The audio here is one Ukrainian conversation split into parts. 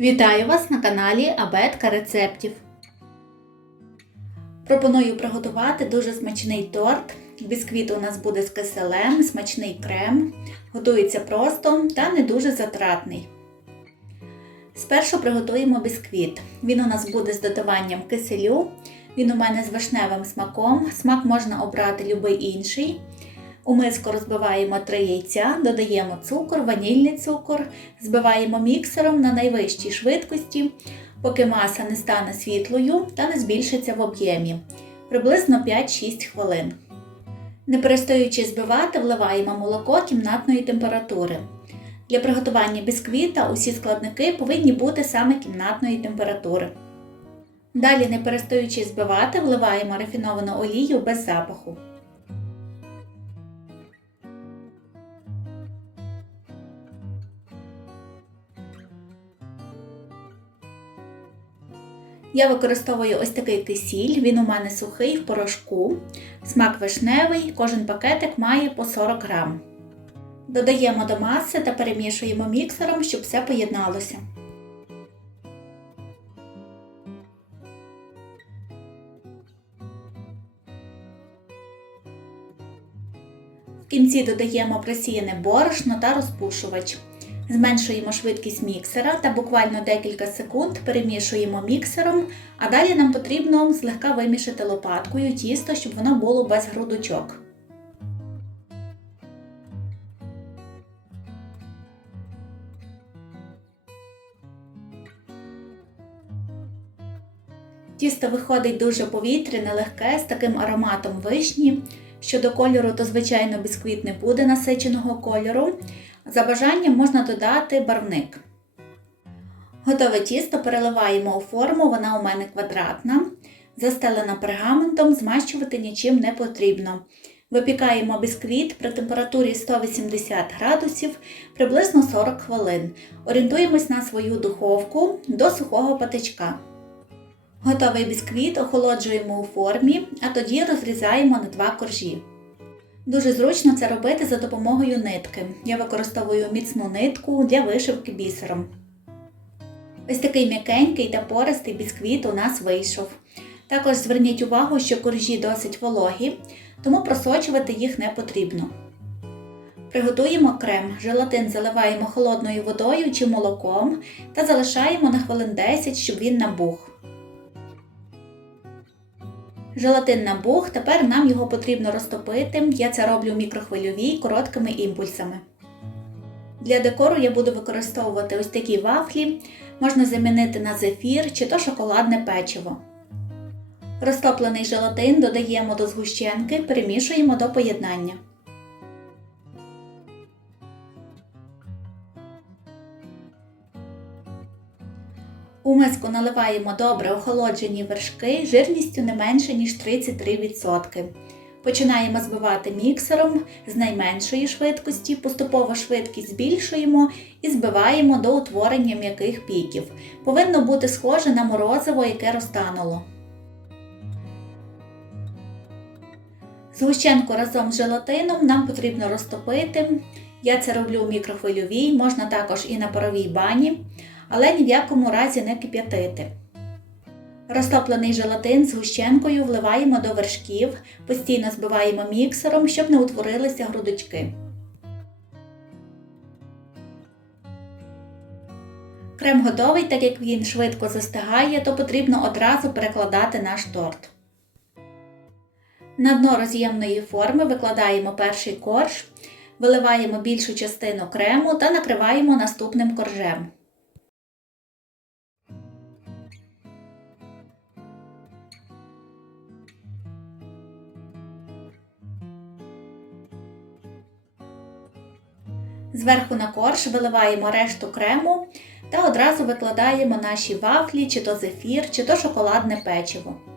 Вітаю вас на каналі Абетка рецептів. Пропоную приготувати дуже смачний торт. Бісквіт у нас буде з киселем, смачний крем. Готується просто та не дуже затратний. Спершу приготуємо бісквіт. Він у нас буде з додаванням киселю. Він у мене з вишневим смаком. Смак можна обрати будь-який інший. У миску розбиваємо 3 яйця, додаємо цукор, ванільний цукор, збиваємо міксером на найвищій швидкості, поки маса не стане світлою та не збільшиться в об'ємі. Приблизно 5-6 хвилин. Не перестаючи збивати, вливаємо молоко кімнатної температури. Для приготування бісквіта усі складники повинні бути саме кімнатної температури. Далі, не перестаючи збивати, вливаємо рафіновану олію без запаху. Я використовую ось такий кисіль, він у мене сухий в порошку, смак вишневий, кожен пакетик має по 40 грам. Додаємо до маси та перемішуємо міксером, щоб все поєдналося. В кінці додаємо просіяне борошно та розпушувач. Зменшуємо швидкість міксера та буквально декілька секунд перемішуємо міксером, а далі нам потрібно злегка вимішати лопаткою тісто, щоб воно було без грудочок. Тісто виходить дуже повітряне, легке, з таким ароматом вишні. Щодо кольору, то, звичайно, бісквіт не буде насиченого кольору. За бажанням можна додати барвник. Готове тісто переливаємо у форму, вона у мене квадратна. Застелена пергаментом, змащувати нічим не потрібно. Випікаємо бісквіт при температурі 180 градусів приблизно 40 хвилин. Орієнтуємось на свою духовку до сухого патичка. Готовий бісквіт охолоджуємо у формі, а тоді розрізаємо на два коржі. Дуже зручно це робити за допомогою нитки. Я використовую міцну нитку для вишивки бісером. Ось такий м'якенький та пористий бісквіт у нас вийшов. Також зверніть увагу, що коржі досить вологі, тому просочувати їх не потрібно. Приготуємо крем. Желатин заливаємо холодною водою чи молоком та залишаємо на хвилин 10, щоб він набух. Желатин набух, тепер нам його потрібно розтопити. Я це роблю мікрохвильовій короткими імпульсами. Для декору я буду використовувати ось такі вафлі, можна замінити на зефір чи то шоколадне печиво. Розтоплений желатин додаємо до згущенки, перемішуємо до поєднання. У миску наливаємо добре охолоджені вершки жирністю не менше, ніж 33%. Починаємо збивати міксером з найменшої швидкості, поступово швидкість збільшуємо і збиваємо до утворення м'яких піків. Повинно бути схоже на морозиво, яке розтануло. Згущенку разом з желатином нам потрібно розтопити. Я це роблю у мікрохвильовій, можна також і на паровій бані але ні в якому разі не кип'ятити. Розтоплений желатин з гущенкою вливаємо до вершків, постійно збиваємо міксером, щоб не утворилися грудочки. Крем готовий, так як він швидко застигає, то потрібно одразу перекладати наш торт. На дно роз'ємної форми викладаємо перший корж, виливаємо більшу частину крему та накриваємо наступним коржем. Зверху на корж виливаємо решту крему та одразу викладаємо наші вафлі, чи то зефір, чи то шоколадне печиво.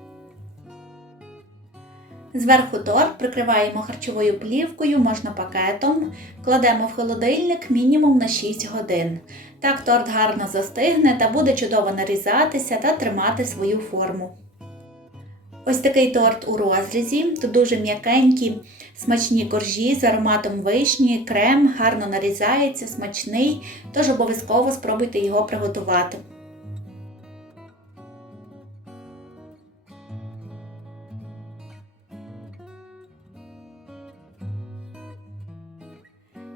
Зверху торт прикриваємо харчовою плівкою, можна пакетом, кладемо в холодильник мінімум на 6 годин. Так торт гарно застигне та буде чудово нарізатися та тримати свою форму. Ось такий торт у розрізі. Тут дуже м'якенькі, смачні коржі з ароматом вишні, крем, гарно нарізається, смачний, тож обов'язково спробуйте його приготувати.